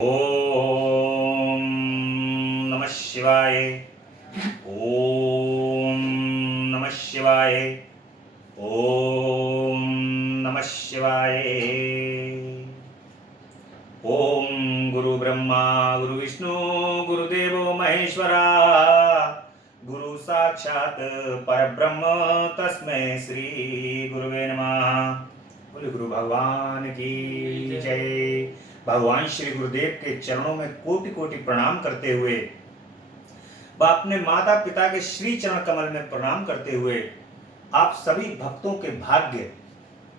ओम नमः शिवाय। ओम नमः शिवाय। ओम नमः शिवाय। ओम गुरु ब्रह्मा गुरु विष्णु गुरुदेवो महेश्वरा गुरु साक्षात परब्रह्म तस्मै श्री गुरुवे नमः। बोले गुरु भगवान की जय। भगवान श्री गुरुदेव के चरणों में कोटि कोटि प्रणाम करते हुए व अपने माता पिता के श्री चरण कमल में प्रणाम करते हुए आप सभी भक्तों के भाग्य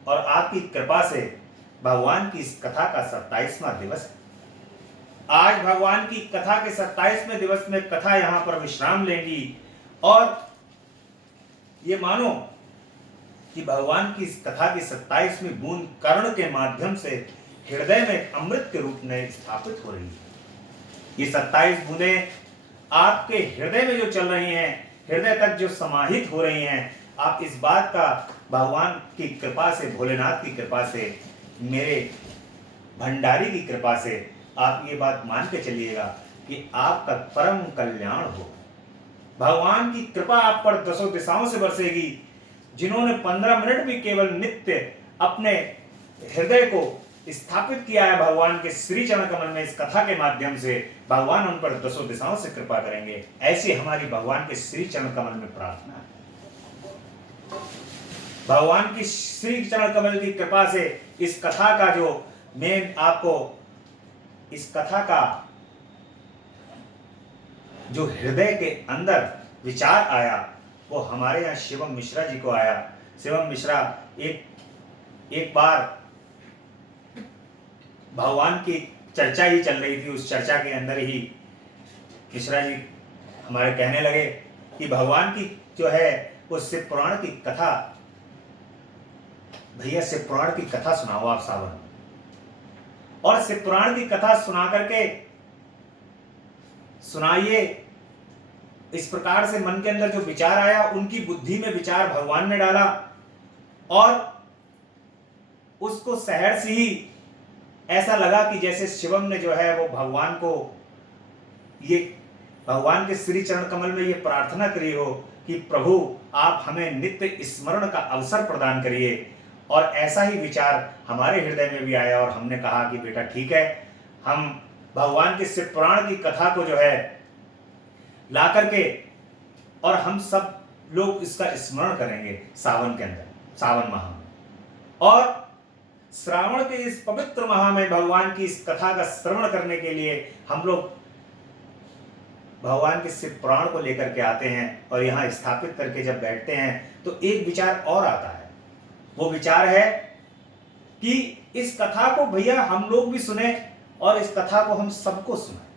और आपकी कृपा से भगवान की इस कथा का 27वां दिवस है। आज भगवान की कथा के 27वें दिवस में कथा यहां पर विश्राम लेंगी और ये मानो कि भगवान की इस कथा की 27वीं बूंद कर्ण के माध्यम से हृदय में अमृत के रूप में स्थापित हो रही है। ये 27 बूंदें आपके हृदय में जो चल रही हैं, हृदय तक जो समाहित हो रही हैं, आप इस बात का भगवान की कृपा से, भोलेनाथ की कृपा से, मेरे भंडारी की कृपा से आप ये बात मान के चलिएगा कि आपका परम कल्याण हो। भगवान की कृपा आप पर दसों दिशाओं से बरसेगी। जिन्होंने 15 मिनट भी केवल नित्य अपने हृदय को स्थापित किया है भगवान के श्री चरण कमल में, इस कथा के माध्यम से भगवान उन पर दसों दिशाओं से कृपा करेंगे। ऐसी हमारी भगवान के श्री चरण कमल में प्रार्थना है। भगवान की श्री चरण कमल की कृपा से इस कथा का जो मैं आपको इस कथा का जो हृदय के अंदर विचार आया वो हमारे यहाँ शिवम मिश्रा जी को आया। शिवम मिश्रा एक बार भगवान की चर्चा ही चल रही थी, उस चर्चा के अंदर ही मिश्रा जी हमारे कहने लगे कि भगवान की जो है वो शिव पुराण की कथा, भैया शिव पुराण की कथा सुनाओ आप सावन। और शिव पुराण की कथा सुना करके सुनाइए। इस प्रकार से मन के अंदर जो विचार आया, उनकी बुद्धि में विचार भगवान ने डाला और उसको सहर्ष ही ऐसा लगा कि जैसे शिवम ने जो है वो भगवान को, ये भगवान के श्री चरण कमल में ये प्रार्थना करी हो कि प्रभु आप हमें नित्य स्मरण का अवसर प्रदान करिए। और ऐसा ही विचार हमारे हृदय में भी आया और हमने कहा कि बेटा ठीक है, हम भगवान के शिव पुराण की कथा को जो है ला करके और हम सब लोग इसका स्मरण करेंगे सावन के अंदर, सावन माह में। और श्रावण के इस पवित्र माह में भगवान की इस कथा का श्रवण करने के लिए हम लोग भगवान के शिव पुराण को लेकर के आते हैं और यहाँ स्थापित करके जब बैठते हैं तो एक विचार और आता है। वो विचार है कि इस कथा को भैया हम लोग भी सुने और इस कथा को हम सबको सुनाएं।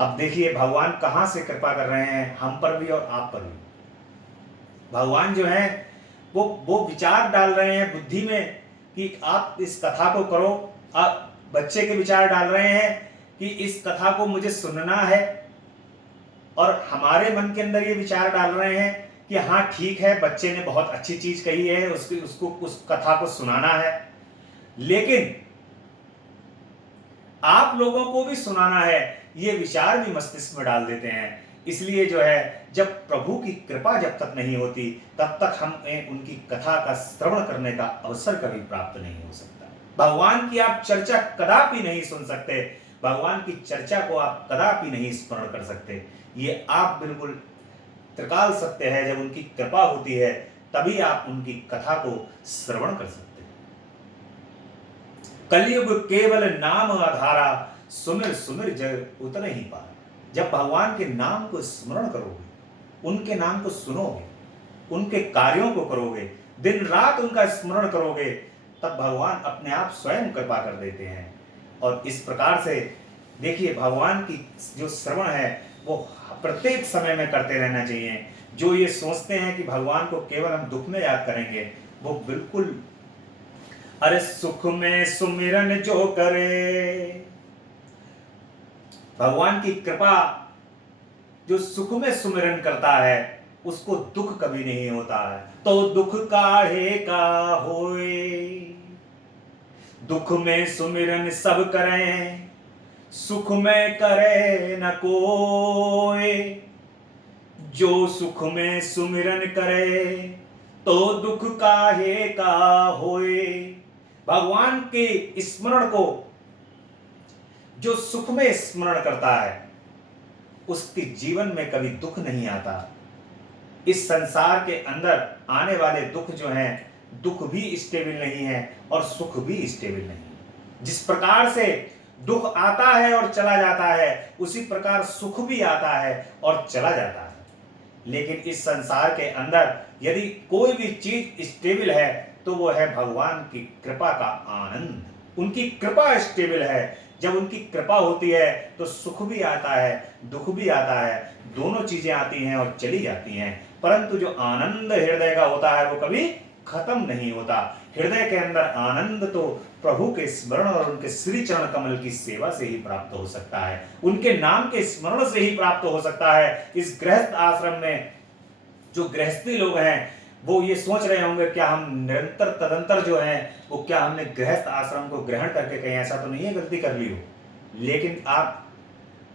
अब देखिए भगवान कहां से कृपा कर रहे हैं, हम पर भी और आप पर भी। भगवान जो है वो विचार डाल रहे हैं बुद्धि में कि आप इस कथा को करो। आप बच्चे के विचार डाल रहे हैं कि इस कथा को मुझे सुनना है और हमारे मन के अंदर ये विचार डाल रहे हैं कि हाँ ठीक है, बच्चे ने बहुत अच्छी चीज कही है, उसको उस कथा को सुनाना है। लेकिन आप लोगों को भी सुनाना है, ये विचार भी मस्तिष्क में डाल देते हैं। इसलिए जो है जब प्रभु की कृपा जब तक नहीं होती तब तक हम उनकी कथा का श्रवण करने का अवसर कभी प्राप्त नहीं हो सकता। भगवान की आप चर्चा कदापि नहीं सुन सकते, भगवान की चर्चा को आप कदापि नहीं स्मरण कर सकते। ये आप बिल्कुल त्रिकाल सत्य है, जब उनकी कृपा होती है तभी आप उनकी कथा को श्रवण कर सकते हैं। कलयुग केवल नाम आधारा, सुमिर सुमिर जग उतने ही पार। जब भगवान के नाम को स्मरण करोगे, उनके नाम को सुनोगे, उनके कार्यों को करोगे, दिन रात उनका स्मरण करोगे, तब भगवान अपने आप स्वयं कृपा कर देते हैं। और इस प्रकार से देखिए भगवान की जो श्रवण है वो प्रत्येक समय में करते रहना चाहिए। जो ये सोचते हैं कि भगवान को केवल हम दुख में याद करेंगे, वो बिल्कुल, अरे सुख में सुमिरन जो करे, भगवान की कृपा जो सुख में सुमिरन करता है उसको दुख कभी नहीं होता है। तो दुख काहे का होए, दुख में सुमिरन सब करें, सुख में करे न कोई। जो सुख में सुमिरन करे, तो दुख काहे का होए। भगवान के स्मरण को जो सुख में स्मरण करता है, उसके जीवन में कभी दुख नहीं आता। इस संसार के अंदर आने वाले दुख जो हैं, दुख भी स्टेबल नहीं है और सुख भी स्टेबल नहीं है। जिस प्रकार से दुख आता है और चला जाता है, उसी प्रकार सुख भी आता है और चला जाता है। लेकिन इस संसार के अंदर यदि कोई भी चीज स्टेबल है, तो वो है भगवान की कृपा का आनंद। उनकी कृपा स्टेबल है। जब उनकी कृपा होती है तो सुख भी आता है, दुख भी आता है, दोनों चीजें आती हैं और चली जाती हैं। परंतु जो आनंद हृदय का होता है, वो कभी खत्म नहीं होता। हृदय के अंदर आनंद तो प्रभु के स्मरण और उनके श्री चरण कमल की सेवा से ही प्राप्त हो सकता है, उनके नाम के स्मरण से ही प्राप्त हो सकता है। इस गृहस्थ आश्रम में जो गृहस्थी लोग हैं, वो ये सोच रहे होंगे क्या हम निरंतर तदंतर जो है, वो क्या हमने गृहस्थ आश्रम को ग्रहण करके कहीं ऐसा तो नहीं है गलती कर ली हो। लेकिन आप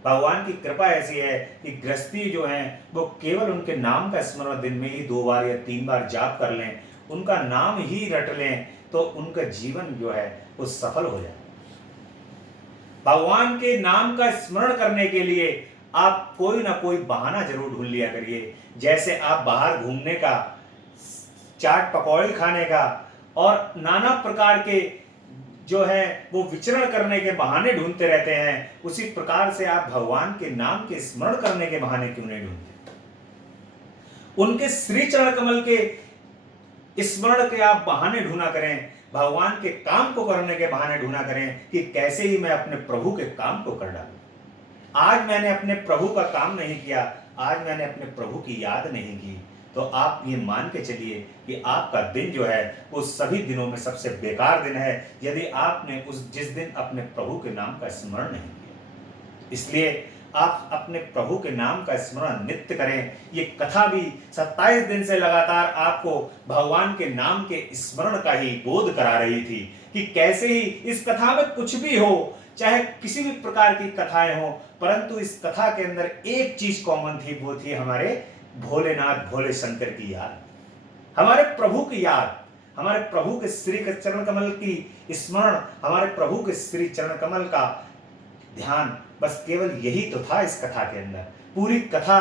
भगवान की कृपा ऐसी है कि गृहस्थी जो है वो केवल उनके नाम का स्मरण दिन में ही 2 बार या 3 बार जाप कर लें, उनका नाम ही रट लें, तो उनका जीवन जो है वो सफल हो जाए। भगवान के नाम का स्मरण करने के लिए आप कोई ना कोई बहाना जरूर ढूंढ लिया करिए। जैसे आप बाहर घूमने का, चाट पकौड़े खाने का और नाना प्रकार के जो है वो विचरण करने के बहाने ढूंढते रहते हैं, उसी प्रकार से आप भगवान के नाम के स्मरण करने के बहाने क्यों नहीं ढूंढते। उनके श्री चरण कमल के स्मरण के आप बहाने ढूंढा करें, भगवान के काम को करने के बहाने ढूंढा करें कि कैसे ही मैं अपने प्रभु के काम को कर डालूं। आज मैंने अपने प्रभु का काम नहीं किया, आज मैंने अपने प्रभु की याद नहीं की, तो आप ये मान के चलिए कि आपका दिन जो है वो सभी दिनों में सबसे बेकार दिन है, यदि आपने जिस दिन अपने प्रभु के नाम का स्मरण नहीं किया। इसलिए आप अपने प्रभु के नाम का स्मरण नित्य करें। ये कथा भी 27 दिन से लगातार आपको भगवान के नाम के स्मरण का ही बोध करा रही थी कि कैसे ही इस कथा में कुछ भी हो, चाहे किसी भी प्रकार की कथाएं हो, परंतु इस कथा के अंदर एक चीज कॉमन थी, वो थी हमारे भोलेनाथ भोले शंकर की याद, हमारे प्रभु की याद, हमारे प्रभु के श्री चरण कमल की स्मरण, हमारे प्रभु के श्री चरण कमल का ध्यान। बस केवल यही तो था इस कथा के अंदर। पूरी कथा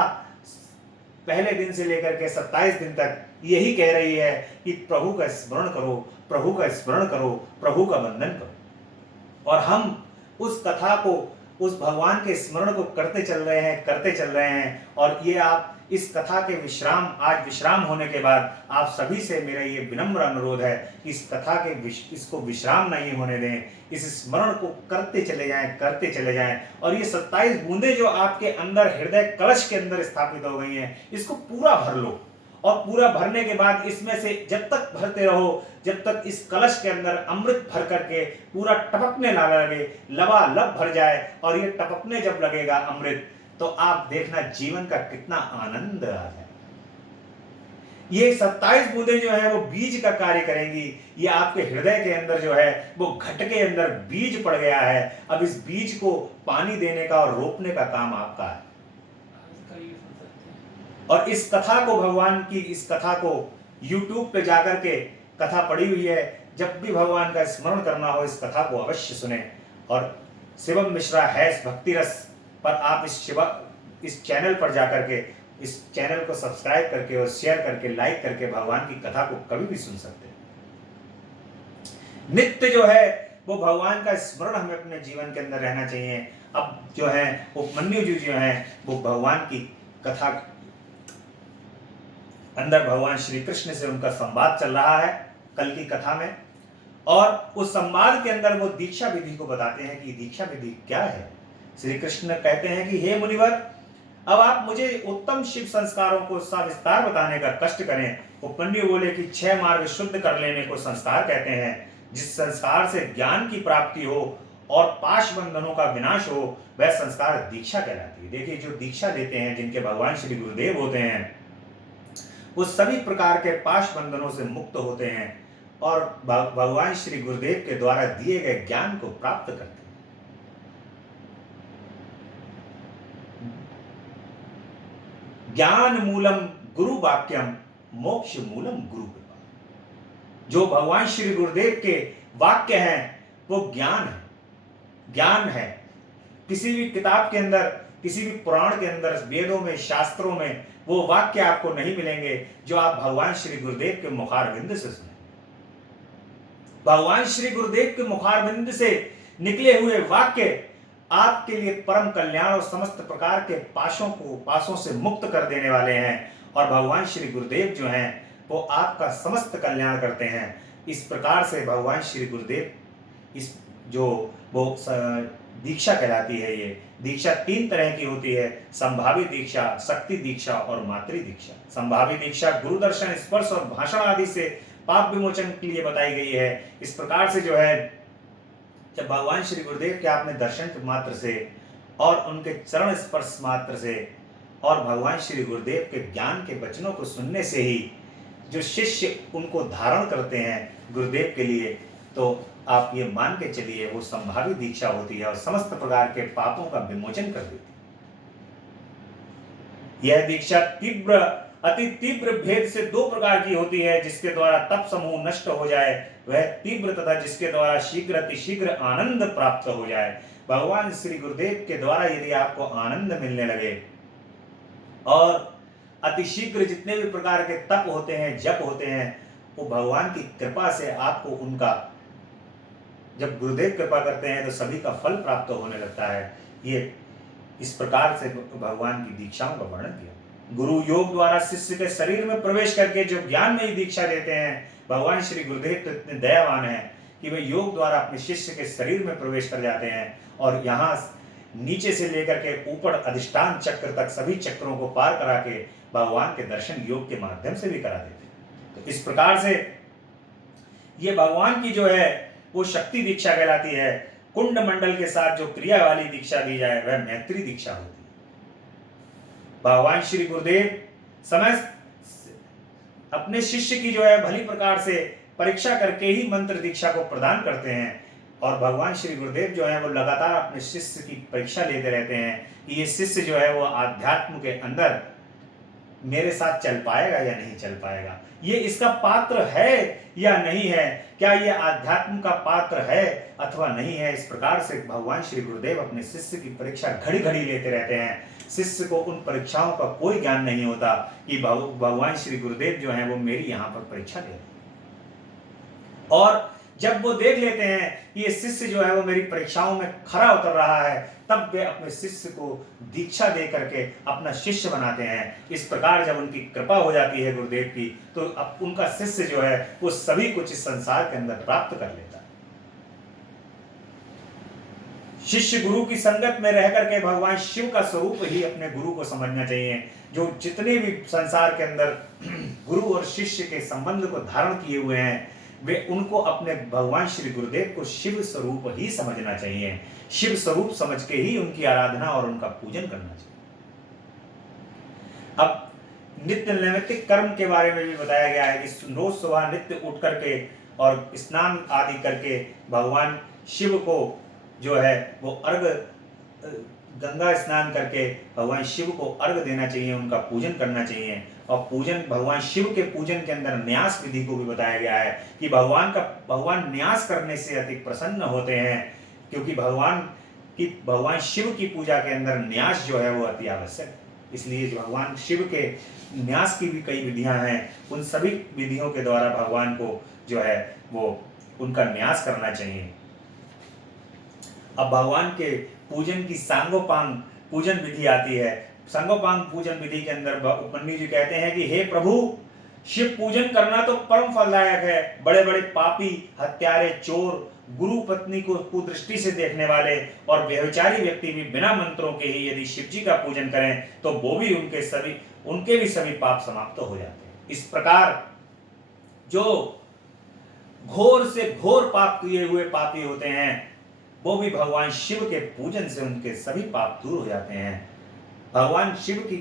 पहले दिन से लेकर के 27 दिन तक यही कह रही है कि प्रभु का स्मरण करो, प्रभु का स्मरण करो, प्रभु का वंदन करो। और हम उस कथा को, उस भगवान के स्मरण को करते चल रहे हैं। और ये आप इस कथा के आज विश्राम होने के बाद आप सभी से मेरा ये विनम्र अनुरोध है कि इस कथा के इसको विश्राम नहीं होने दें, इस स्मरण को करते चले जाएं। और ये 27 बूंदें जो आपके अंदर हृदय कलश के अंदर स्थापित हो गई हैं, इसको पूरा भर लो। और पूरा भरने के बाद इसमें से जब तक भरते रहो, जब तक इस कलश के अंदर अमृत भर करके पूरा टपकने ना लगे, लबालब भर जाए। और ये टपकने जब लगेगा अमृत, तो आप देखना जीवन का कितना आनंद आ जाए। ये 27 बूंदें जो है वो बीज का कार्य करेंगी। ये आपके हृदय के अंदर जो है वो घट के अंदर बीज पड़ गया है। अब इस बीज को पानी देने का और रोपने का काम आपका है। और इस कथा को, भगवान की इस कथा को YouTube पे जाकर के कथा पड़ी हुई है, जब भी भगवान का स्मरण करना हो इस कथा को अवश्य सुने। और शिवम मिश्रा हैस भक्ति रस पर आप इस चैनल पर जाकर के इस चैनल को सब्सक्राइब करके और शेयर करके, लाइक करके भगवान की कथा को कभी भी सुन सकते हैं। नित्य जो है वो भगवान का स्मरण हमें अपने जीवन के अंदर रहना चाहिए। अब जो है उपमन्यु जी जो है वो भगवान की कथा अंदर भगवान श्री कृष्ण से उनका संवाद चल रहा है कल की कथा में। और उस संवाद के अंदर वो दीक्षा विधि को बताते हैं कि दीक्षा विधि क्या है। श्री कृष्ण कहते हैं कि हे मुनिवर, अब आप मुझे उत्तम शिव संस्कारों को सविस्तार बताने का कष्ट करें। उपमन्यु बोले कि 6 मार्ग शुद्ध कर लेने को संस्कार कहते हैं। जिस संस्कार से ज्ञान की प्राप्ति हो और पाश बंधनों का विनाश हो, वह संस्कार दीक्षा कहलाती है। देखिए, जो दीक्षा देते हैं, जिनके भगवान श्री गुरुदेव होते हैं, वो सभी प्रकार के पाश बंधनों से मुक्त होते हैं और भगवान श्री गुरुदेव के द्वारा दिए गए ज्ञान को प्राप्त करते हैं। ज्ञान मूलम गुरु वाक्यम, मोक्ष मूलम गुरु कृपा। जो भगवान श्री गुरुदेव के वाक्य हैं वो ज्ञान है, ज्ञान है। किसी भी किताब के अंदर, किसी भी पुराण के अंदर, वेदों में, शास्त्रों में वो वाक्य आपको नहीं मिलेंगे जो आप भगवान श्री गुरुदेव के मुखारबिंद से सुने। भगवान श्री गुरुदेव के मुखारबिंद से निकले हुए वाक्य आपके लिए परम कल्याण और समस्त प्रकार के पाशों से मुक्त कर देने वाले हैं। और भगवान श्री गुरुदेव जो हैं वो आपका समस्त कल्याण करते हैं। इस प्रकार से भगवान श्री गुरुदेव, इस जो वो दीक्षा कहलाती है, ये दीक्षा 3 तरह की होती है: संभावी दीक्षा, शक्ति दीक्षा और मातृ दीक्षा। संभावी दीक्षा गुरु दर्शन, स्पर्श और भाषण आदि से पाप विमोचन के लिए बताई गई है। इस प्रकार से जो है, जब भगवान श्री गुरुदेव के आपने दर्शन के मात्र से और उनके चरण स्पर्श मात्र से और भगवान श्री गुरुदेव के ज्ञान के वचनों को सुनने से ही जो शिष्य उनको धारण करते हैं गुरुदेव के लिए, तो आप ये मान के चलिए वो संभावी दीक्षा होती है और समस्त प्रकार के पापों का विमोचन कर देती है। यह दीक्षा तीव्र, अति तीव्र भेद से 2 प्रकार की होती है। जिसके द्वारा तप समूह नष्ट हो जाए वह तीव्र, तथा जिसके द्वारा शीघ्र अतिशीघ्र आनंद प्राप्त हो जाए। भगवान श्री गुरुदेव के द्वारा यदि आपको आनंद मिलने लगे और अतिशीघ्र जितने भी प्रकार के तप होते हैं, जप होते हैं, वो भगवान की कृपा से आपको उनका, जब गुरुदेव कृपा करते हैं तो सभी का फल प्राप्त होने लगता है। ये इस प्रकार से भगवान की दीक्षाओं का वर्णन किया। गुरु योग द्वारा शिष्य के शरीर में प्रवेश करके जो ज्ञान में ही दीक्षा देते हैं, भगवान श्री गुरुदेव तो इतने दयावान हैं कि वे योग द्वारा अपने शिष्य के शरीर में प्रवेश कर जाते हैं और यहाँ नीचे से लेकर के ऊपर अधिष्ठान चक्र तक सभी चक्रों को पार करा के भगवान के दर्शन योग के माध्यम से भी करा देते हैं। तो इस प्रकार से ये भगवान की जो है वो शक्ति दीक्षा कहलाती है। कुंड मंडल के साथ जो क्रिया वाली दीक्षा दी जाए वह मैत्री दीक्षा होती है। भगवान श्री गुरुदेव समय अपने शिष्य की जो है भली प्रकार से परीक्षा करके ही मंत्र दीक्षा को प्रदान करते हैं। और भगवान श्री गुरुदेव जो है वो लगातार अपने शिष्य की परीक्षा लेते रहते हैं कि ये शिष्य जो है वो आध्यात्म के अंदर मेरे साथ चल पाएगा या नहीं चल पाएगा, ये इसका पात्र है या नहीं है, क्या ये आध्यात्म का पात्र है अथवा नहीं है। इस प्रकार से भगवान श्री गुरुदेव अपने शिष्य की परीक्षा घड़ी घड़ी लेते रहते हैं। शिष्य को उन परीक्षाओं का कोई ज्ञान नहीं होता कि भगवान श्री गुरुदेव जो है वो मेरी यहाँ पर परीक्षा ले रहे हैं। और जब वो देख लेते हैं कि ये शिष्य जो है वो मेरी परीक्षाओं में खरा उतर रहा है, तब वे अपने शिष्य को दीक्षा दे करके अपना शिष्य बनाते हैं। इस प्रकार जब उनकी कृपा हो जाती है गुरुदेव की, तो अब उनका शिष्य जो है वो सभी कुछ इस संसार के अंदर प्राप्त कर लेता है। शिष्य गुरु की संगत में रह करके भगवान शिव का स्वरूप ही अपने गुरु को समझना चाहिए। जो जितने भी संसार के अंदर गुरु और शिष्य के संबंध को धारण किए हुए हैं, वे उनको अपने भगवान श्री गुरुदेव को शिव स्वरूप ही समझना चाहिए। शिव स्वरूप समझ के ही उनकी आराधना और उनका पूजन करना चाहिए। अब नित्य नैमित्तिक कर्म के बारे में भी बताया गया है कि रोज सुबह नित्य उठ करके और स्नान आदि करके भगवान शिव को जो है वो अर्घ, गंगा स्नान करके भगवान शिव को अर्घ देना चाहिए, उनका पूजन करना चाहिए। और पूजन, भगवान शिव के पूजन के अंदर न्यास विधि को भी बताया गया है कि भगवान न्यास करने से अधिक प्रसन्न होते हैं, क्योंकि भगवान शिव की पूजा के अंदर न्यास जो है वो अति आवश्यक है। इसलिए भगवान शिव के न्यास की भी कई विधियां हैं, उन सभी विधियों के द्वारा भगवान को जो है वो उनका न्यास करना चाहिए। अब भगवान के पूजन की सांगोपांग पूजन विधि आती है। सांगोपांग पूजन विधि के अंदर पंडित जी कहते हैं कि हे प्रभु, शिव पूजन करना तो परम फलदायक है। बड़े बड़े पापी, हत्यारे, चोर, गुरु पत्नी को कुदृष्टि से देखने वाले और व्यभिचारी व्यक्ति भी बिना मंत्रों के ही यदि शिव जी का पूजन करें तो वो भी उनके भी सभी पाप समाप्त हो जाते हैं। इस प्रकार जो घोर से घोर पाप किए हुए पापी होते हैं, वो भी भगवान शिव के पूजन से उनके सभी पाप दूर हो जाते हैं। भगवान शिव की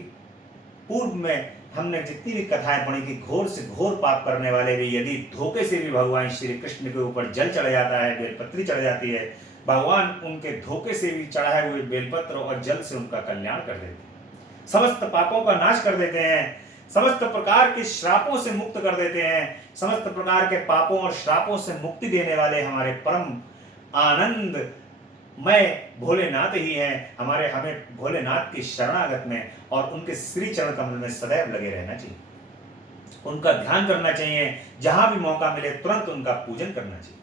पूर्व में हमने जितनी भी कथाएं पढ़ी कि घोर से घोर पाप करने वाले भी यदि धोखे से भी भगवान श्री कृष्ण के ऊपर जल चढ़ जाता है, बेलपत्री चढ़ जाती है, भगवान उनके धोखे से भी चढ़ाए हुए बेलपत्र और जल से उनका कल्याण कर देते हैं, समस्त पापों का नाश कर देते हैं, समस्त प्रकार के श्रापों से मुक्त कर देते हैं। समस्त प्रकार के पापों और श्रापों से मुक्ति देने वाले हमारे परम आनंद मैं भोलेनाथ ही हैं। हमें भोलेनाथ की शरणागत में और उनके श्री चरण कमल में सदैव लगे रहना चाहिए, उनका ध्यान करना चाहिए, जहां भी मौका मिले तुरंत उनका पूजन करना चाहिए।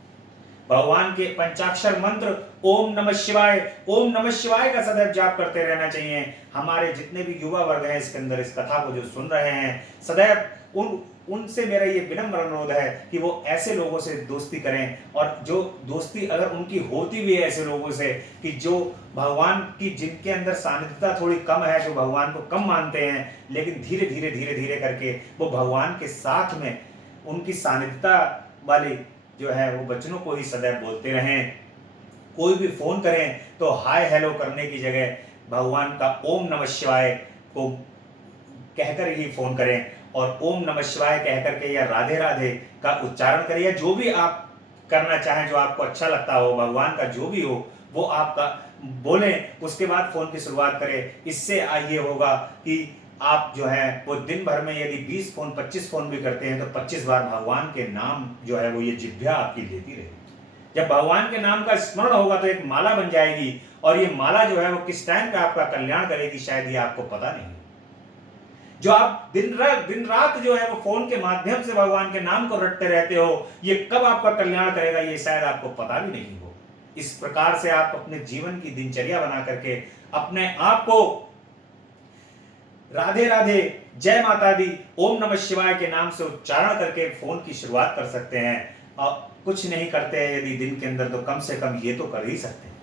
भगवान के पंचाक्षर मंत्र ओम नमः शिवाय, ओम नमः शिवाय का सदैव जाप करते रहना चाहिए। हमारे जितने भी युवा वर्ग हैं इसके अंदर इस कथा को जो सुन रहे हैं, सदैव उनसे मेरा ये विनम्र अनुरोध है कि वो ऐसे लोगों से दोस्ती करें, और जो दोस्ती अगर उनकी होती भी है ऐसे लोगों से कि जो भगवान की जिनके अंदर सानिध्यता थोड़ी कम है, जो भगवान को कम मानते हैं, लेकिन धीरे धीरे करके वो भगवान के साथ में उनकी सानिध्यता वाली जो है वो वचनों को ही सदैव बोलते रहें। कोई भी फोन करें तो हाय हेलो करने की जगह भगवान का ओम नमः शिवाय को कहकर ही फोन करें, और ओम नमः शिवाय कहकर के या राधे राधे का उच्चारण करें, या जो भी आप करना चाहें, जो आपको अच्छा लगता हो, भगवान का जो भी हो वो आपका बोलें, उसके बाद फोन की शुरुआत करें। इससे ये होगा कि आप जो है वो दिन भर में यदि 20 फोन 25 फोन भी करते हैं तो 25 बार भगवान के नाम जो है वो ये जिह्वा आपकी लेती रहेगी। जब भगवान के नाम का स्मरण होगा तो एक माला बन जाएगी, और ये माला जो है वो किस टाइम का आपका कल्याण करेगी शायद ये आपको पता नहीं। जो आप दिन रात जो है वो फोन के माध्यम से भगवान के नाम को रटते रहते हो, ये कब आपका कल्याण करेगा ये शायद आपको पता भी नहीं हो। इस प्रकार से आप अपने जीवन की दिनचर्या बना करके अपने आप को राधे राधे, जय माता दी, ओम नमः शिवाय के नाम से उच्चारण करके फोन की शुरुआत कर सकते हैं। और कुछ नहीं करते हैं यदि दिन के अंदर तो कम से कम ये तो कर ही सकते हैं।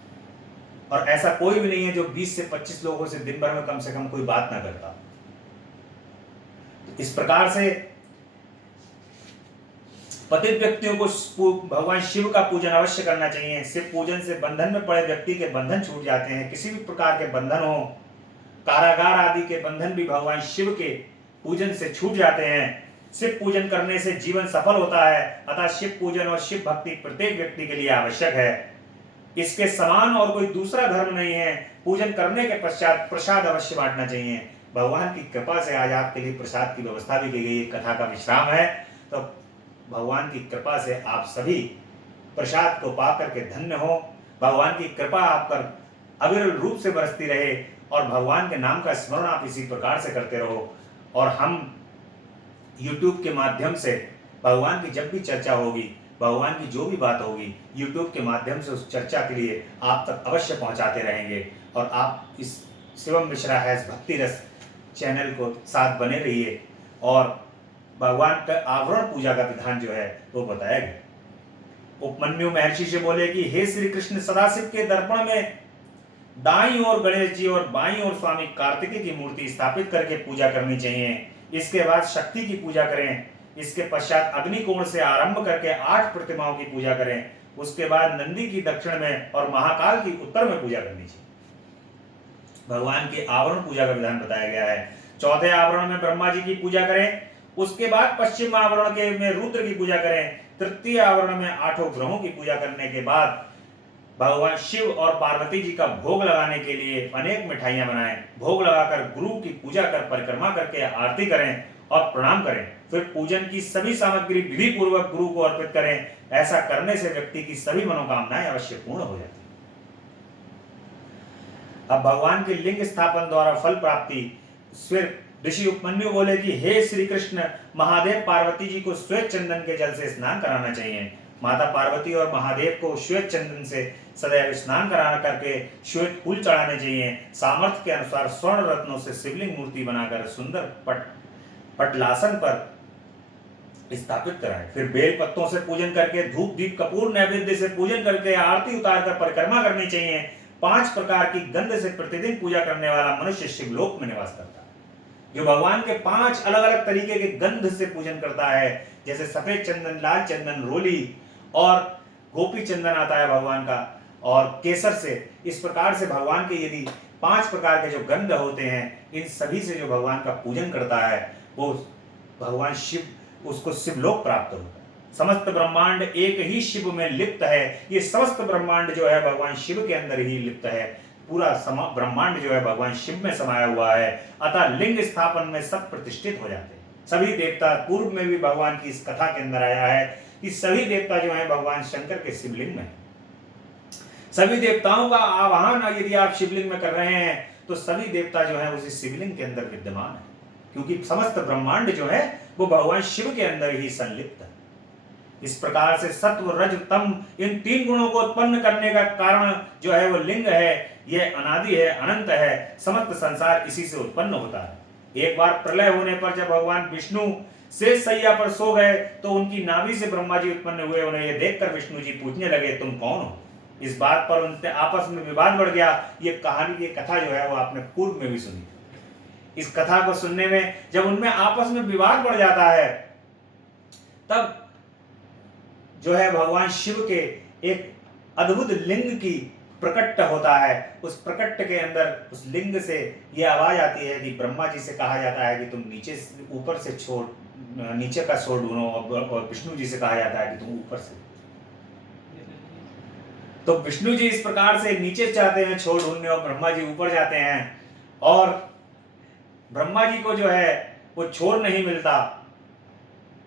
और ऐसा कोई भी नहीं है जो 20 से 25 लोगों से दिन भर में कम से कम कोई बात ना करता। इस प्रकार से पतित व्यक्तियों को भगवान शिव का पूजन अवश्य करना चाहिए। शिव पूजन से बंधन में पड़े व्यक्ति के बंधन छूट जाते हैं। किसी भी प्रकार के बंधन हो, कारागार आदि के बंधन भी भगवान शिव के पूजन से छूट जाते हैं। शिव पूजन करने से जीवन सफल होता है, अतः शिव पूजन और शिव भक्ति प्रत्येक व्यक्ति के लिए आवश्यक है। इसके समान और कोई दूसरा धर्म नहीं है। पूजन करने के पश्चात प्रसाद अवश्य बांटना चाहिए। भगवान की कृपा से आज आपके लिए प्रसाद की व्यवस्था भी की गई। कथा का विश्राम है, तो भगवान की कृपा से आप सभी प्रसाद को पा करके धन्य हो। भगवान की कृपा आप पर अविरल रूप से बरसती रहे, और भगवान के नाम का स्मरण आप इसी प्रकार से करते रहो। और हम YouTube के माध्यम से भगवान की जब भी चर्चा होगी, भगवान की जो भी बात होगी, YouTube के माध्यम से उस चर्चा के लिए आप तक अवश्य पहुंचाते रहेंगे। और आप इस शिवम मिश्रा हैज भक्ति रस चैनल को साथ बने रहिए, और भगवान का आवरण पूजा का विधान जो है वो बताया गया। उपमन्यु महर्षि से बोले कि हे श्री कृष्ण, सदाशिव के दर्पण में दाईं ओर गणेश जी और बाईं ओर स्वामी कार्तिकेय की मूर्ति स्थापित करके पूजा करनी चाहिए। इसके बाद शक्ति की पूजा करें। इसके पश्चात अग्निकोण से आरंभ करके 8 प्रतिमाओं की पूजा करें। उसके बाद नंदी की दक्षिण में और महाकाल की उत्तर में पूजा करनी चाहिए। भगवान के आवरण पूजा का विधान बताया गया है। चौथे आवरण में ब्रह्मा जी की पूजा करें। उसके बाद पश्चिम आवरण के में रुद्र की पूजा करें। तृतीय आवरण में 8 ग्रहों की पूजा करने के बाद भगवान शिव और पार्वती जी का भोग लगाने के लिए अनेक मिठाइयां बनाएं। भोग लगाकर गुरु की पूजा कर परिक्रमा करके आरती करें और प्रणाम करें। फिर पूजन की सभी सामग्री विधि पूर्वक गुरु को अर्पित करें। ऐसा करने से व्यक्ति की सभी मनोकामनाएं अवश्य पूर्ण हो जाती हैं। अब भगवान के लिंग स्थापन द्वारा फल प्राप्ति। फिर ऋषि उपमन्यु बोले कि हे श्री कृष्ण, महादेव पार्वती जी को श्वेत चंदन के जल से स्नान कराना चाहिए। माता पार्वती और महादेव को श्वेत चंदन से सदैव स्नान कराना करके श्वेत फूल चढ़ाने चाहिए। सामर्थ्य के अनुसार स्वर्ण रत्नों से शिवलिंग मूर्ति बनाकर सुंदर पटलासन पर स्थापित कराएं। फिर बेल पत्तों से पूजन करके धूप दीप कपूर नैवेद्य से पूजन करके आरती उतारकर परिक्रमा करनी चाहिए। 5 प्रकार की गंध से प्रतिदिन पूजा करने वाला मनुष्य शिवलोक में निवास करता है। जो भगवान के 5 अलग अलग तरीके के गंध से पूजन करता है, जैसे सफेद चंदन, लाल चंदन, रोली और गोपी चंदन आता है भगवान का, और केसर से, इस प्रकार से भगवान के यदि 5 प्रकार के जो गंध होते हैं, इन सभी से जो भगवान का पूजन करता है वो भगवान शिव उसको शिवलोक प्राप्त होता है। समस्त ब्रह्मांड एक ही शिव में लिप्त है। ये समस्त ब्रह्मांड जो है भगवान शिव के अंदर ही लिप्त है। पूरा ब्रह्मांड जो है भगवान शिव में समाया हुआ है। अतः लिंग स्थापन में सब प्रतिष्ठित हो जाते हैं। सभी देवता, पूर्व में भी भगवान की इस कथा के अंदर आया है कि सभी देवता जो है भगवान शंकर के शिवलिंग में। सभी देवताओं का आवाहन यदि आप शिवलिंग में कर रहे हैं तो सभी देवता जो है उसी शिवलिंग के अंदर विद्यमान है, क्योंकि समस्त ब्रह्मांड जो है वो भगवान शिव के अंदर ही संलिप्त है। इस प्रकार से सत्व, रज, तम इन तीन गुणों को उत्पन्न करने का कारण जो है वो लिंग है। यह अनादि है, अनंत है। समस्त संसार इसी से उत्पन्न होता है। एक बार प्रलय होने पर जब भगवान विष्णु शेष सैया पर सो गए तो उनकी नाभि से ब्रह्मा जी उत्पन्न हुए। उन्हें यह देखकर विष्णु जी पूछने लगे, तुम कौन हो? इस बात पर उनसे आपस में विवाद बढ़ गया। ये कहानी की कथा जो है वो आपने पूर्व में भी सुनी। इस कथा को सुनने में जब उनमें आपस में विवाद बढ़ जाता है तब जो है भगवान शिव के एक अद्भुत लिंग की प्रकट होता है। उस प्रकट के अंदर उस लिंग से ये आवाज आती है कि ब्रह्मा जी से कहा जाता है कि तुम नीचे ऊपर से छोड़, नीचे का छोड़ ढूंढो, और विष्णु जी से कहा जाता है कि तुम ऊपर से। तो विष्णु जी इस प्रकार से नीचे चाहते हैं छोड़ ढूंढने और ब्रह्मा जी ऊपर जाते हैं और ब्रह्मा जी को जो है वो छोड़ नहीं मिलता,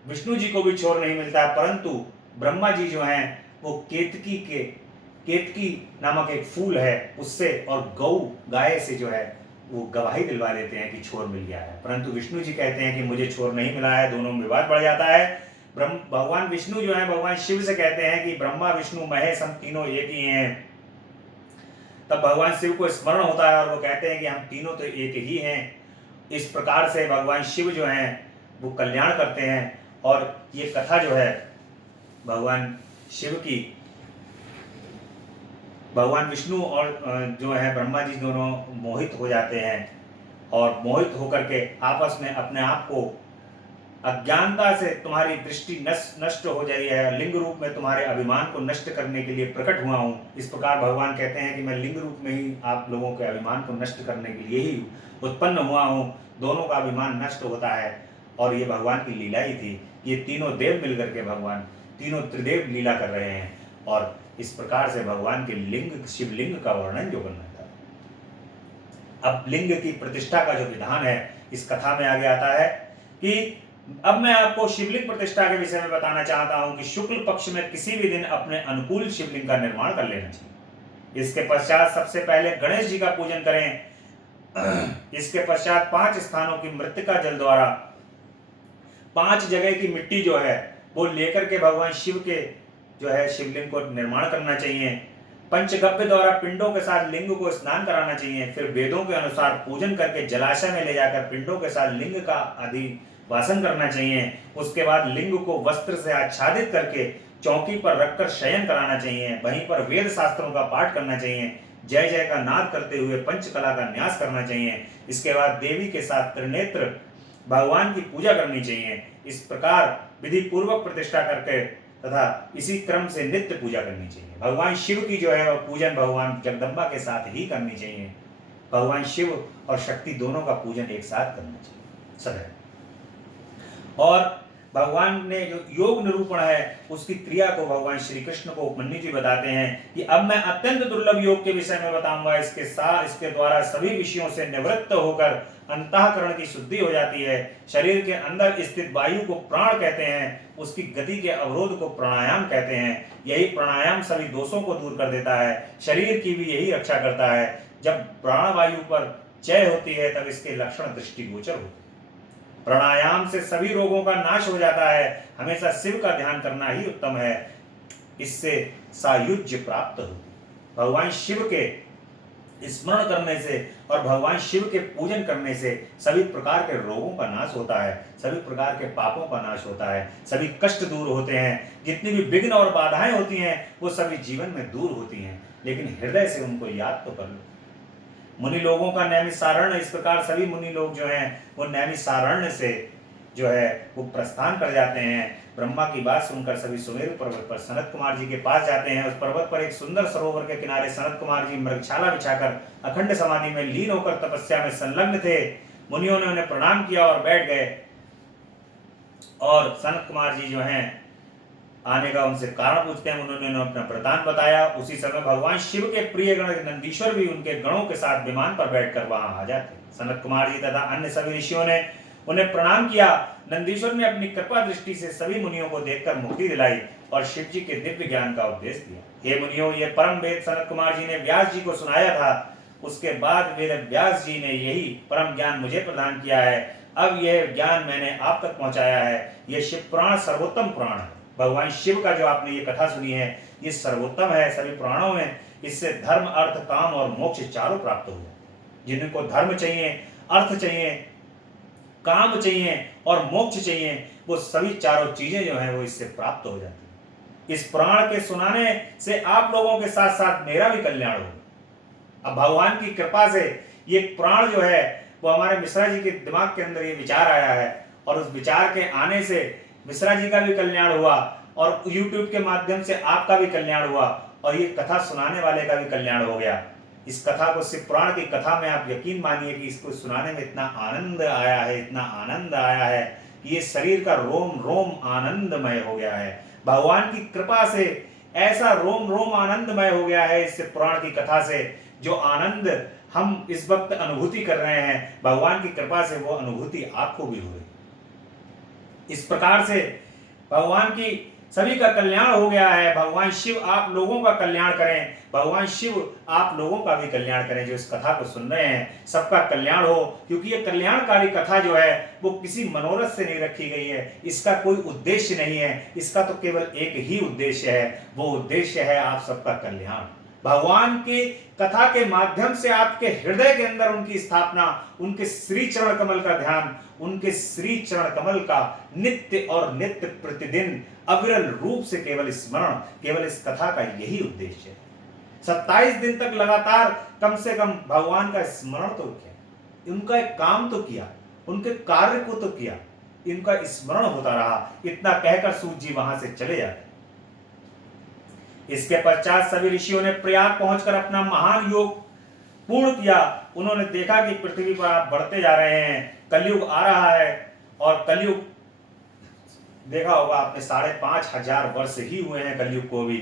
विष्णु जी को भी छोड़ नहीं मिलता, परंतु ब्रह्मा जी जो हैं वो केतकी नामक एक फूल है उससे और गाय से जो है वो गवाही दिलवा देते हैं कि छोर मिल गया है। परंतु विष्णु जी कहते हैं कि मुझे छोर नहीं मिला है। दोनों में विवाद बढ़ जाता है। भगवान विष्णु जो है भगवान शिव से कहते हैं कि ब्रह्मा, विष्णु, महेश हम तीनों एक ही हैं। तब भगवान शिव को स्मरण होता है और वो कहते हैं कि हम तीनों तो एक ही हैं। इस प्रकार से भगवान शिव जो हैं वो कल्याण करते हैं। और ये कथा जो है भगवान शिव की, भगवान विष्णु और जो है ब्रह्मा जी दोनों मोहित हो जाते हैं और मोहित होकर के आपस में अपने आप को, अज्ञानता से तुम्हारी दृष्टि नष्ट हो जाई है, लिंग रूप में तुम्हारे अभिमान को नष्ट करने के लिए प्रकट हुआ हूँ। इस प्रकार भगवान कहते हैं कि मैं लिंग रूप में ही आप लोगों के अभिमान को नष्ट करने के लिए ही उत्पन्न हुआ हूँ। दोनों का अभिमान नष्ट होता है और ये भगवान की लीला ही थी। ये तीनों देव मिलकर के भगवान तीनों त्रिदेव लीला कर रहे हैं और इस प्रकार से भगवान के लिंग, शिवलिंग का वर्णन जो करना था। अब लिंग की प्रतिष्ठा का जो विधान है इस कथा में आगे आता है कि अब मैं आपको शिवलिंग प्रतिष्ठा के विषय में बताना चाहता हूं कि शुक्ल पक्ष में किसी भी दिन अपने अनुकूल शिवलिंग का निर्माण कर लेना चाहिए। इसके पश्चात सबसे पहले गणेश जी का पूजन करें। इसके पश्चात 5 स्थानों की मृत्तिका जल द्वारा 5 जगह की मिट्टी जो है वो लेकर के भगवान शिव के जो है शिवलिंग को निर्माण करना चाहिए। पंचगव्य द्वारा पिंडों के साथ लिंग को स्नान कराना चाहिए। फिर वेदों के अनुसार पूजन करके जलाशय में ले जाकर पिंडों के साथ लिंग का अधिवासन करना चाहिए। उसके बाद लिंग को वस्त्र से आच्छादित करके चौकी पर रखकर शयन कराना चाहिए। वहीं पर वेद शास्त्रों का पाठ करना चाहिए। जय जय का नाद करते हुए पंचकला का न्यास करना चाहिए। इसके बाद देवी के साथ त्रिनेत्र भगवान की पूजा करनी चाहिए। इस प्रकार विधि पूर्वक प्रतिष्ठा करके तथा इसी क्रम से नित्य पूजा करनी चाहिए। भगवान शिव की जो है वह पूजन भगवान जगदम्बा के साथ ही करनी चाहिए। भगवान शिव और शक्ति दोनों का पूजन एक साथ करना चाहिए सदैव। और भगवान ने जो योग निरूपण है उसकी क्रिया को भगवान श्री कृष्ण को उपमन्यु जी बताते हैं कि अब मैं अत्यंत दुर्लभ योग के विषय में बताऊंगा। इसके द्वारा सभी विषयों से निवृत्त होकर अंतःकरण की शुद्धि हो जाती है। शरीर के अंदर स्थित वायु को प्राण कहते हैं। उसकी गति के अवरोध को प्राणायाम कहते हैं। यही प्राणायाम सभी दोषों को दूर कर देता है। शरीर की भी यही रक्षा करता है। जब प्राणवायु पर जय होती है तब इसके लक्षण दृष्टिगोचर होते हैं। प्राणायाम से सभी रोगों का नाश हो जाता है। हमेशा शिव का ध्यान करना ही उत्तम है। इससे सायुज्य प्राप्त होती है। भगवान शिव के स्मरण करने से और भगवान शिव के पूजन करने से सभी प्रकार के रोगों का नाश होता है। सभी प्रकार के पापों का नाश होता है। सभी कष्ट दूर होते हैं। जितनी भी विघ्न और बाधाएं होती हैं वो सभी जीवन में दूर होती हैं। लेकिन हृदय से उनको याद तो कर लो। मुनि लोगों का नैमिषारण्य, इस प्रकार सभी मुनि लोग जो हैं वो नैमिषारण्य से जो है वो प्रस्थान कर जाते हैं। ब्रह्मा की बात सुनकर सभी सुमेरु पर्वत पर सनत कुमार जी के पास जाते हैं। उस पर्वत पर एक सुंदर सरोवर के किनारे सनत कुमार जी मृगशाला बिछाकर अखंड समाधि में लीन होकर तपस्या में संलग्न थे। मुनियों ने उन्हें प्रणाम किया और बैठ गए। और सनत कुमार जी जो हैं आने का उनसे कारण पूछते हैं। उन्होंने अपना वृतांत बताया। उसी समय भगवान शिव के प्रिय गण नंदीश्वर भी उनके गणों के साथ विमान पर बैठकर वहां आ जाते। सनत कुमार जी तथा अन्य सभी ऋषियों ने उन्हें प्रणाम किया। नंदीश्वर ने अपनी कृपा दृष्टि से सभी मुनियों को देखकर मुक्ति दिलाई और शिव जी के दिव्य ज्ञान का उपदेश दिया। हे मुनियों, ये परम वेद सनत कुमार जी ने व्यास जी को सुनाया था। उसके बाद वेद व्यास जी ने यही परम ज्ञान मुझे प्रदान किया है। अब यह ज्ञान मैंने आप तक पहुंचाया है। यह शिव पुराण सर्वोत्तम पुराण है। भगवान शिव का जो आपने ये कथा सुनी है, ये सर्वोत्तम है सभी पुराणों में। इससे धर्म, अर्थ, काम और मोक्ष चारों प्राप्त हो जाते हैं। जिनको धर्म चाहिए, अर्थ चाहिए, काम चाहिए और मोक्ष चाहिए, वो सभी चारों चीजें जो है वो इससे प्राप्त हो जाती है। इस पुराण के सुनाने से आप लोगों के साथ साथ मेरा भी कल्याण होगा। अब भगवान की कृपा से ये पुराण जो है वो हमारे मिश्रा जी के दिमाग के अंदर ये विचार आया है और उस विचार के आने से मिश्रा जी का भी कल्याण हुआ और YouTube के माध्यम से आपका भी कल्याण हुआ और ये कथा सुनाने वाले का भी कल्याण हो गया। इस कथा को, शिव पुराण की कथा में आप यकीन मानिए कि इसको सुनाने में इतना आनंद आया है, इतना आनंद आया है कि ये शरीर का रोम रोम आनंदमय हो गया है। भगवान की कृपा से ऐसा रोम रोम आनंदमय हो गया है इस पुराण की कथा से। जो आनंद हम इस वक्त अनुभूति कर रहे हैं, भगवान की कृपा से वो अनुभूति आपको भी हुई। इस प्रकार से भगवान की सभी का कल्याण हो गया है। भगवान शिव आप लोगों का कल्याण करें। भगवान शिव आप लोगों का भी कल्याण करें। जो इस कथा को सुन रहे हैं, सबका कल्याण हो, क्योंकि ये कल्याणकारी कथा जो है वो किसी मनोरथ से नहीं रखी गई है। इसका कोई उद्देश्य नहीं है। इसका तो केवल एक ही उद्देश्य है, वो उद्देश्य है आप सबका कल्याण। भगवान की कथा के माध्यम से आपके हृदय के अंदर उनकी स्थापना, उनके श्री चरण कमल का ध्यान, उनके श्री चरण कमल का नित्य और नित्य प्रतिदिन अविरल रूप से केवल स्मरण, केवल इस कथा का यही उद्देश्य है। 27 दिन तक लगातार कम से कम भगवान का स्मरण तो किया, उनका एक काम तो किया, उनके कार्य को तो किया, इनका स्मरण होता रहा। इतना कहकर सूत जी वहां से चले जाते। इसके पश्चात सभी ऋषियों ने प्रयाग पहुंचकर अपना महान योग पूर्ण किया। उन्होंने देखा कि पृथ्वी पर आप बढ़ते जा रहे हैं, कलयुग आ रहा है और कलयुग देखा होगा आपने 5,500 वर्ष ही हुए हैं कलयुग को भी,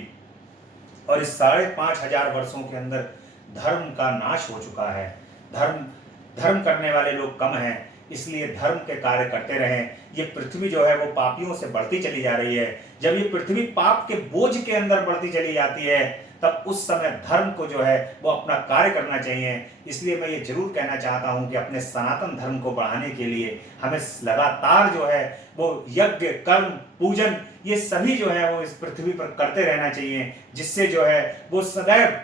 और इस 5,500 वर्षों के अंदर धर्म का नाश हो चुका है। धर्म करने वाले लोग कम हैं, इसलिए धर्म के कार्य करते रहें। ये पृथ्वी जो है वो पापियों से बढ़ती चली जा रही है। जब ये पृथ्वी पाप के बोझ के अंदर बढ़ती चली जाती है, तब उस समय धर्म को जो है वो अपना कार्य करना चाहिए। इसलिए मैं ये जरूर कहना चाहता हूं कि अपने सनातन धर्म को बढ़ाने के लिए हमें लगातार जो है वो यज्ञ, कर्म, पूजन, ये सभी जो है वो इस पृथ्वी पर करते रहना चाहिए, जिससे जो है वो सदैव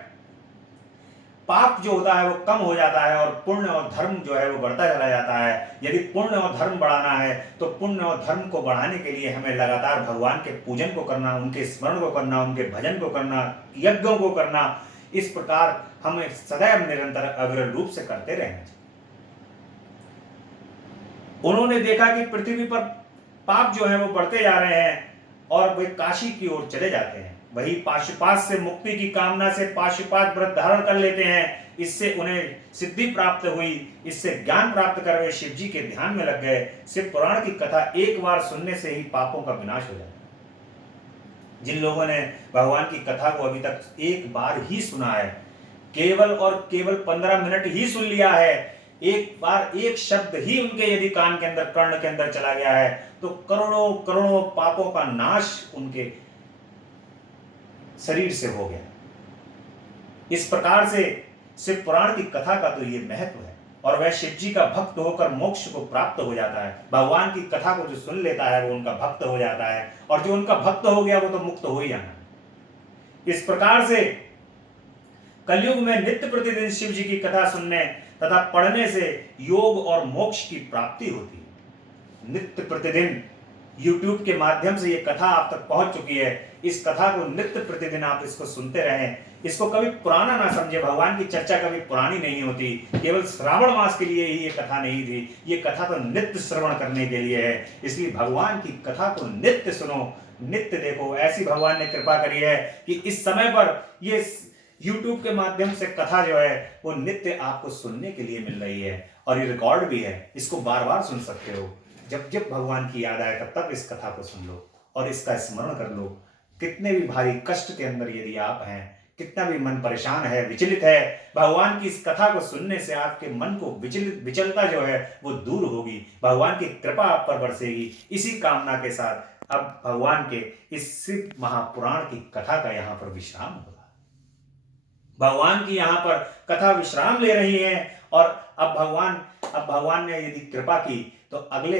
पाप जो होता है वो कम हो जाता है और पुण्य और धर्म जो है वो बढ़ता चला जाता है। यदि पुण्य और धर्म बढ़ाना है तो पुण्य और धर्म को बढ़ाने के लिए हमें लगातार भगवान के पूजन को करना, उनके स्मरण को करना, उनके भजन को करना, यज्ञों को करना। इस प्रकार हमें सदैव निरंतर अविरल रूप से करते रहना चाहिए। उन्होंने देखा कि पृथ्वी पर पाप जो है वो बढ़ते जा रहे हैं और वे काशी की ओर चले जाते हैं। वही पाशुपात से मुक्ति की कामना से पाशुपात व्रत धारण कर लेते हैं। इससे उन्हें सिद्धि प्राप्त हुई, इससे ज्ञान प्राप्त कर वे शिव जी के ध्यान में लग गए। शिव पुराण की कथा एक बार सुनने से ही पापों का विनाश हो जाता है। जिन लोगों ने भगवान की कथा को अभी तक एक बार ही सुना है, केवल और केवल 15 मिनट ही सुन लिया है, एक बार एक शब्द ही उनके यदि कान के अंदर, कर्ण के अंदर चला गया है, तो करोड़ों करोड़ों पापों का नाश उनके शरीर से हो गया। इस प्रकार से शिव पुराण की कथा का तो ये महत्व है और वह शिव जी का भक्त होकर मोक्ष को प्राप्त हो जाता है। भगवान की कथा को जो सुन लेता है वो उनका भक्त हो जाता है और जो उनका भक्त हो गया वो तो मुक्त हो ही जाना। इस प्रकार से कलयुग में नित्य प्रतिदिन शिव जी की कथा सुनने तथा पढ़ने से योग और मोक्ष की प्राप्ति होती है। नित्य प्रतिदिन YouTube के माध्यम से ये कथा आप तक पहुंच चुकी है। इस कथा को नित्य प्रतिदिन आप इसको सुनते रहें। इसको कभी पुराना ना समझे। भगवान की चर्चा कभी पुरानी नहीं होती। केवल श्रावण मास के लिए ही ये कथा नहीं थी, ये कथा तो नित्य श्रवण करने के लिए है। इसलिए भगवान की कथा को नित्य सुनो, नित्य देखो। ऐसी भगवान ने कृपा करी है कि इस समय पर ये YouTube के माध्यम से कथा जो है वो नित्य आपको सुनने के लिए मिल रही है और ये रिकॉर्ड भी है, इसको बार बार सुन सकते हो। जब जब भगवान की याद आए तब तक इस कथा को सुन लो और इसका स्मरण कर लो। कितने भी भारी कष्ट के अंदर यदि आप हैं, कितना भी मन परेशान है, विचलित है, भगवान की इस कथा को सुनने से आपके मन को विचलता जो है वो दूर होगी, भगवान की कृपा आप पर बरसेगी। इसी कामना के साथ अब भगवान के इस शिव महापुराण की कथा का यहाँ पर विश्राम होगा। भगवान की यहाँ पर कथा विश्राम ले रही है और अब भगवान ने यदि कृपा की तो अगले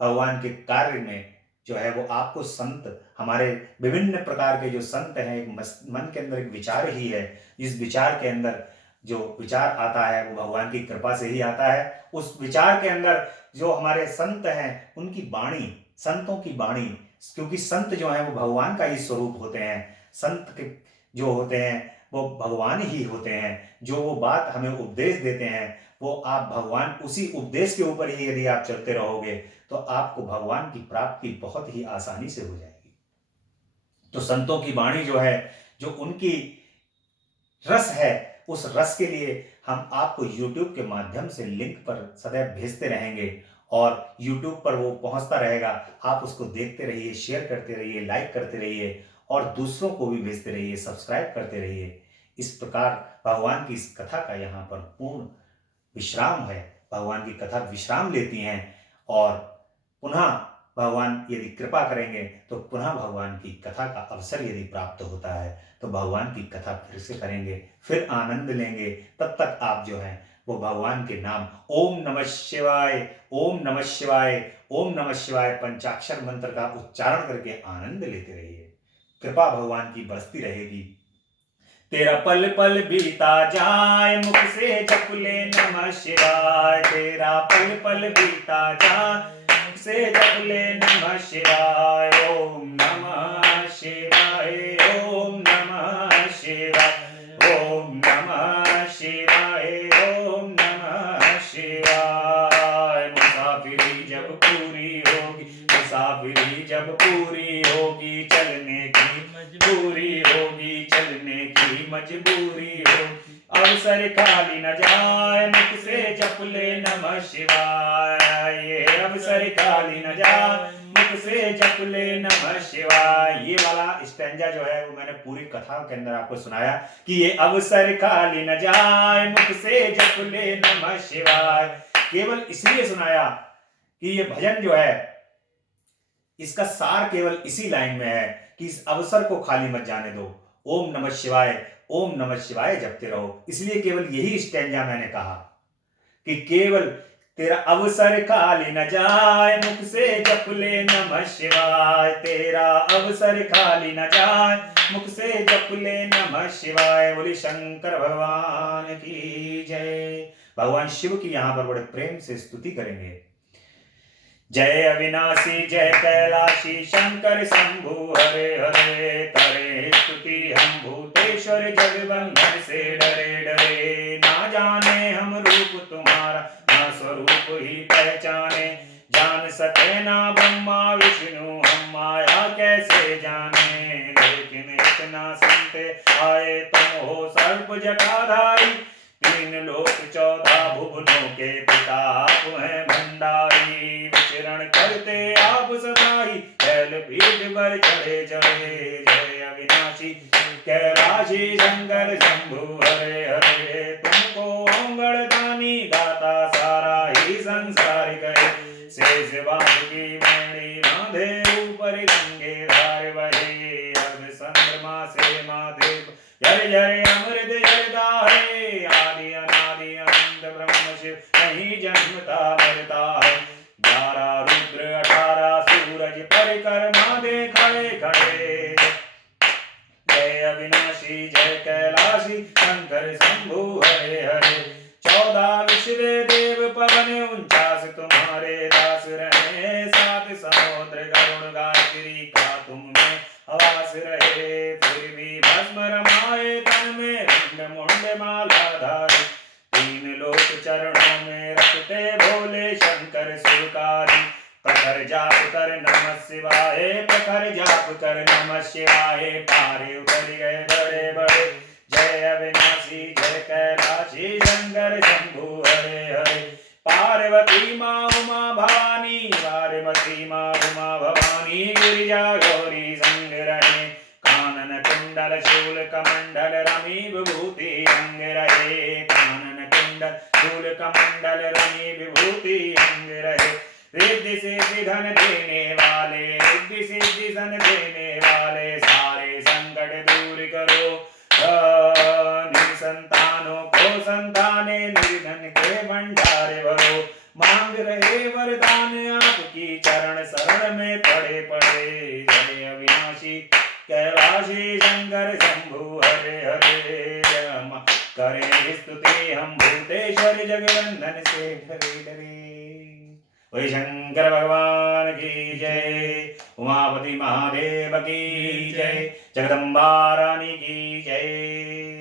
भगवान के कार्य में जो है वो आपको संत, हमारे विभिन्न प्रकार के जो संत हैं, एक मन के अंदर एक विचार ही है, इस विचार के अंदर जो विचार आता है वो भगवान की कृपा से ही आता है। उस विचार के अंदर जो हमारे संत हैं उनकी वाणी, संतों की वाणी, क्योंकि संत जो है वो भगवान का ही स्वरूप होते हैं। संत के जो होते हैं वो भगवान ही होते हैं। जो वो बात हमें उपदेश देते हैं वो आप भगवान, उसी उपदेश के ऊपर ही यदि आप चलते रहोगे तो आपको भगवान की प्राप्ति बहुत ही आसानी से हो जाएगी। तो संतों की वाणी जो है, जो उनकी रस है, उस रस के लिए हम आपको YouTube के माध्यम से लिंक पर सदैव भेजते रहेंगे और YouTube पर वो पहुंचता रहेगा। आप उसको देखते रहिए, शेयर करते रहिए, लाइक करते रहिए और दूसरों को भी भेजते रहिए, सब्सक्राइब करते रहिए। इस प्रकार भगवान की इस कथा का यहाँ पर पूर्ण विश्राम है। भगवान की कथा विश्राम लेती हैं और पुनः भगवान यदि कृपा करेंगे तो पुनः भगवान की कथा का अवसर यदि प्राप्त होता है तो भगवान की कथा फिर से करेंगे, फिर आनंद लेंगे। तब तक आप जो हैं वो भगवान के नाम ओम नमः शिवाय, ओम नमः शिवाय, ओम नमः शिवाय पंचाक्षर मंत्र का उच्चारण करके आनंद लेते रहिए। कृपा भगवान की बरसती रहेगी। तेरा पल पल बीता जाए, मुख से जप ले नमः शिवाय। तेरा पल पल बीता जाए, मुख से जप ले नमः शिवाय। ओम नमः शिवाय, ओम नमः शिवाय, ओम नमः शिवाय, ओम नमः शिवाय। मुसाफिरी जब पूरी होगी, मुसाफिरी जब पूरी होगी, चलने की मजबूरी होगी, चलने की मजबूरी हो। अवसर खाली न जाए, मुख से जप ले नमः शिवाय। ये अवसर खाली न जाए, मुख से जप ले नमः शिवाय। ये वाला स्टैंजा जो है वो मैंने पूरी कथा के अंदर आपको सुनाया कि ये अवसर खाली न जाए, मुख से जप ले नमः शिवाय। केवल इसलिए सुनाया कि ये भजन जो है इसका सार केवल इसी लाइन में है कि इस अवसर को खाली मत जाने दो। ओम नमः शिवाय, ओम नमः शिवाय जपते रहो। इसलिए केवल यही स्टैंजा मैंने कहा कि केवल तेरा अवसर खाली न जाए, मुख से जप ले नमः शिवाय। तेरा अवसर खाली न जाए, मुख से जप ले नमः शिवाय। बोली शंकर भगवान की जय। भगवान शिव की यहां पर बड़े प्रेम से स्तुति करेंगे। जय अविनाशी जय कैलाशी शंकर शंभु हरे हरे। करे स्तुति हम भूतेश्वर जगबंधन से डरे डरे। ना जाने हम रूप तुम्हारा, ना स्वरूप ही पहचाने। जान सके ना ब्रह्मा विष्णु, हम माया कैसे जाने। लेकिन इतना सुनते आए तुम हो सर्प जटाधारी। 3 लोक 14 भुवनों के पिता आप हैं भंडारी। विचरण करते आप सदाई, कैल पीठ पर चढ़े चढ़े। जय अविनाशी कैलाशी शंकर शंभु हरे हरे। तुमको ओंगड़दानी दाता सारा ही संसार करे। शेष बांसुरी मैणी बांधे ऊपर गंगे धार बहे। अर्ध चंद्रमा से महादेव जय जय अमृत जयदा है। आदि अनादि अनंत ब्रह्म शिव नहीं जन्मता मरता है। 12 रुद्र 18 सूरज परिक्रमा दे खड़े खड़े। जय अविनाशी जय कैलाशी शंकर शंभु हरे हरे। 14 विश्व देव पवन 49 तुम्हारे दास रहे। 7 समुद्र गरुड़ गायत्री का तुम में आवास रहे। फिर भी भस्म रमाए तन में मुंड मुंड माला धारी। 3 लोक चरणों में रखते भोले शंकर सुरकारी। प्रखर जाप कर नमः शिवाय, प्रखर जाप कर नमः शिवाय। पारे उतर गए बड़े बड़े। जय अविनाशी जय कैलाशी शंकर शंभु हरे हरे। पार्वती माँ उमा भवानी वार मंडल धूल कमंडल रमी विभूति अंग रहे। रिद्धि सिद्धि धन देने वाले, रिद्धि सिद्धि धन देने वाले, सारे संकट दूर करो। निसंतानों को संताने, निर्धन के भंडारे भरो। मांग रहे वरदान आपकी चरण शरण में पड़े पड़े। जय अविनाशी कैलाशी शंकर शंभु हरे हरे। करे स्तुति हम भूतेश्वर जगवंदन से डरे डरे। वही शंकर भगवान की जय, उमापति महादेव की जय, जगदम्बा रानी की जय।